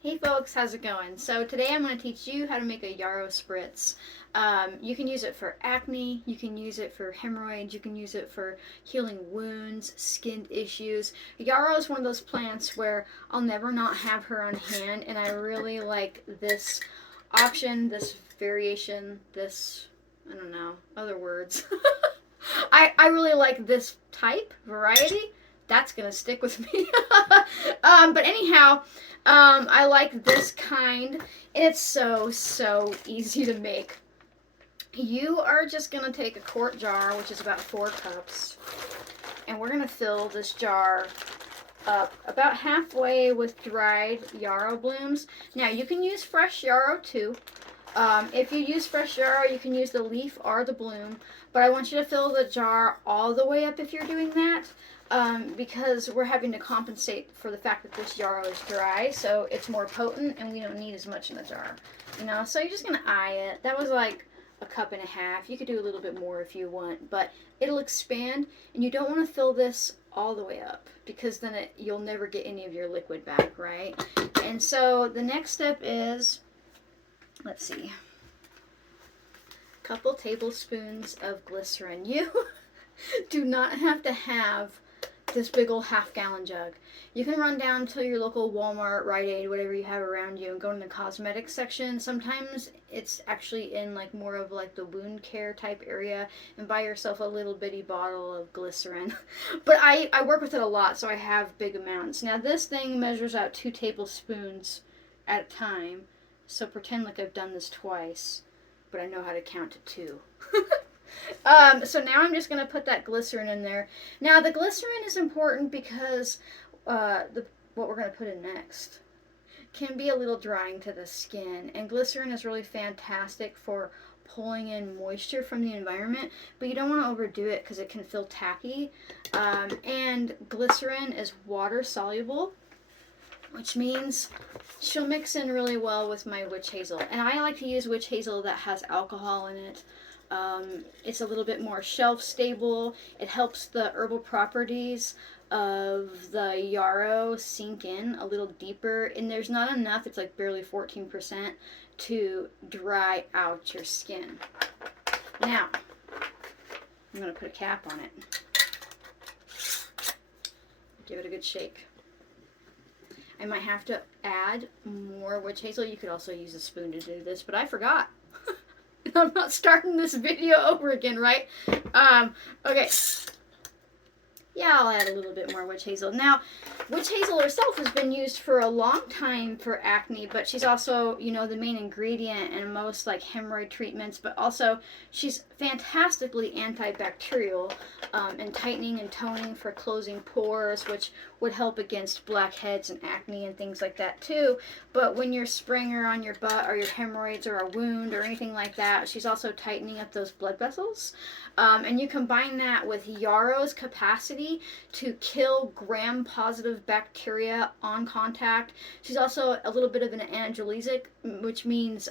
Hey folks, how's it going? So today I'm going to teach you how to make a Yarrow Spritz. You can use it for acne, you can use it for hemorrhoids, you can use it for healing wounds, skin issues. Yarrow is one of those plants where I'll never not have her on hand, and I really like this option, this variation, this, I don't know, other words. I really like this type, variety. That's gonna stick with me. But anyhow, I like this kind, and it's so easy to make. You are just gonna take a quart jar, which is about 4 cups, and we're gonna fill this jar up about halfway with dried yarrow blooms. Now you can use fresh yarrow too. If you use fresh yarrow, you can use the leaf or the bloom, but I want you to fill the jar all the way up if you're doing that, because we're having to compensate for the fact that this yarrow is dry, so it's more potent and we don't need as much in the jar. So you're just going to eye it. That was like a cup and a half. You could do a little bit more if you want, but it'll expand, and you don't want to fill this all the way up because then you'll never get any of your liquid back, right? And so the next step is, let's see, a couple tablespoons of glycerin. You do not have to have this big old half-gallon jug. You can run down to your local Walmart, Rite Aid, whatever you have around you, and go in the cosmetics section. Sometimes it's actually in like more of like the wound care type area, and buy yourself a little bitty bottle of glycerin. But I work with it a lot, so I have big amounts. Now this thing measures out 2 tablespoons at a time, so pretend like I've done this twice, but I know how to count to 2. So now I'm just going to put that glycerin in there. Now the glycerin is important because what we're going to put in next can be a little drying to the skin, and glycerin is really fantastic for pulling in moisture from the environment, but you don't want to overdo it because it can feel tacky. And glycerin is water soluble, which means she'll mix in really well with my witch hazel. And I like to use witch hazel that has alcohol in it. It's a little bit more shelf stable. It helps the herbal properties of the yarrow sink in a little deeper, and there's not enough, it's like barely 14%, to dry out your skin. Now, I'm going to put a cap on it. Give it a good shake. I might have to add more witch hazel. You could also use a spoon to do this, but I forgot. I'm not starting this video over again, right? Okay. Yeah, I'll add a little bit more witch hazel. Now, witch hazel herself has been used for a long time for acne, but she's also, the main ingredient in most like hemorrhoid treatments, but also she's fantastically antibacterial, and tightening and toning for closing pores, which would help against blackheads and acne and things like that too. But when you're spraying her on your butt or your hemorrhoids or a wound or anything like that, she's also tightening up those blood vessels. And you combine that with yarrow's capacity to kill gram-positive bacteria on contact. She's also a little bit of an analgesic, which means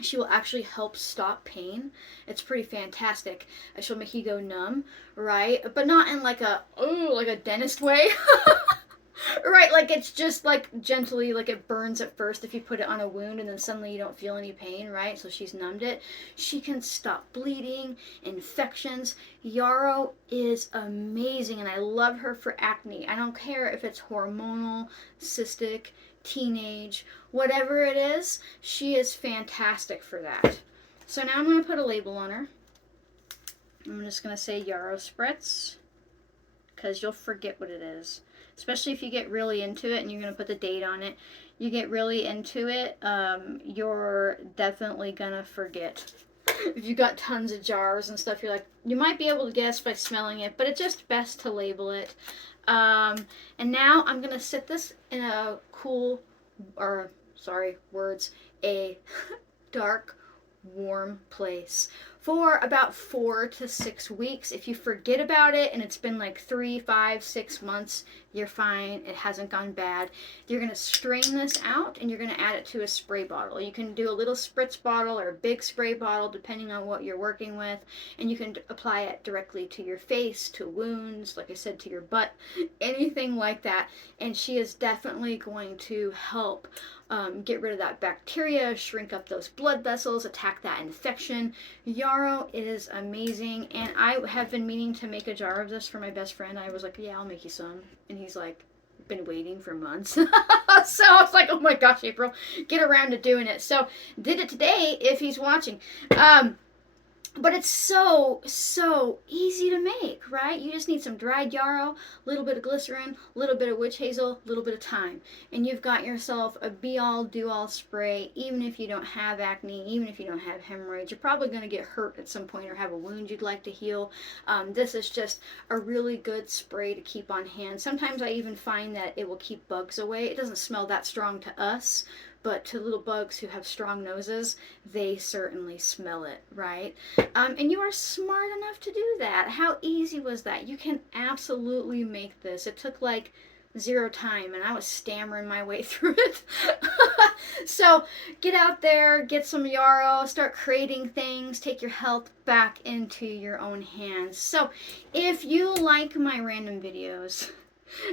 she will actually help stop pain. It's pretty fantastic. She'll make you go numb, right? But not in like a dentist way. Right, like it's just like gently, like it burns at first if you put it on a wound, and then suddenly you don't feel any pain, right? So she's numbed it. She can stop bleeding, infections. Yarrow is amazing, and I love her for acne. I don't care if it's hormonal, cystic, teenage, whatever it is, she is fantastic for that. So now I'm going to put a label on her. I'm just going to say Yarrow Spritz, because you'll forget what it is. Especially if you get really into it and you're going to put the date on it. You get really into it, you're definitely going to forget. If you got tons of jars and stuff, you might be able to guess by smelling it, but it's just best to label it. And now I'm going to sit this in a a dark, warm place for about 4 to 6 weeks. If you forget about it and it's been like 3, 5, 6 months, you're fine. It hasn't gone bad. You're going to strain this out and you're going to add it to a spray bottle. You can do a little spritz bottle or a big spray bottle depending on what you're working with, and you can apply it directly to your face, to wounds, like I said, to your butt, anything like that. And she is definitely going to help get rid of that bacteria, shrink up those blood vessels, attack that infection. Yarrow is amazing, and I have been meaning to make a jar of this for my best friend. I was like, yeah, I'll make you some. And he's like, been waiting for months. So I was like, oh my gosh, April, get around to doing it. So did it today if he's watching. But it's so easy to make, right? You just need some dried yarrow, a little bit of glycerin, a little bit of witch hazel, a little bit of thyme. And you've got yourself a be-all, do-all spray. Even if you don't have acne, even if you don't have hemorrhoids, you're probably going to get hurt at some point or have a wound you'd like to heal. This is just a really good spray to keep on hand. Sometimes I even find that it will keep bugs away. It doesn't smell that strong to us, but to little bugs who have strong noses, they certainly smell it, right? And you are smart enough to do that. How easy was that? You can absolutely make this. It took like 0 time, and I was stammering my way through it. So get out there, get some yarrow, start creating things, take your health back into your own hands. So if you like my random videos,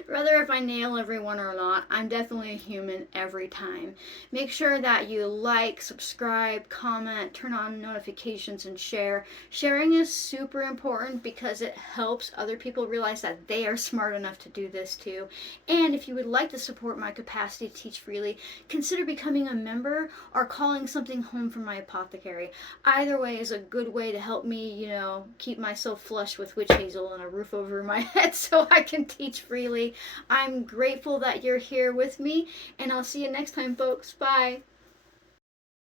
whether if I nail everyone or not, I'm definitely a human every time. Make sure that you like, subscribe, comment, turn on notifications, and share. Sharing is super important because it helps other people realize that they are smart enough to do this too. And if you would like to support my capacity to teach freely, consider becoming a member or calling something home from my apothecary. Either way is a good way to help me, keep myself flush with witch hazel and a roof over my head so I can teach freely. I'm grateful that you're here with me, and I'll see you next time, folks. Bye.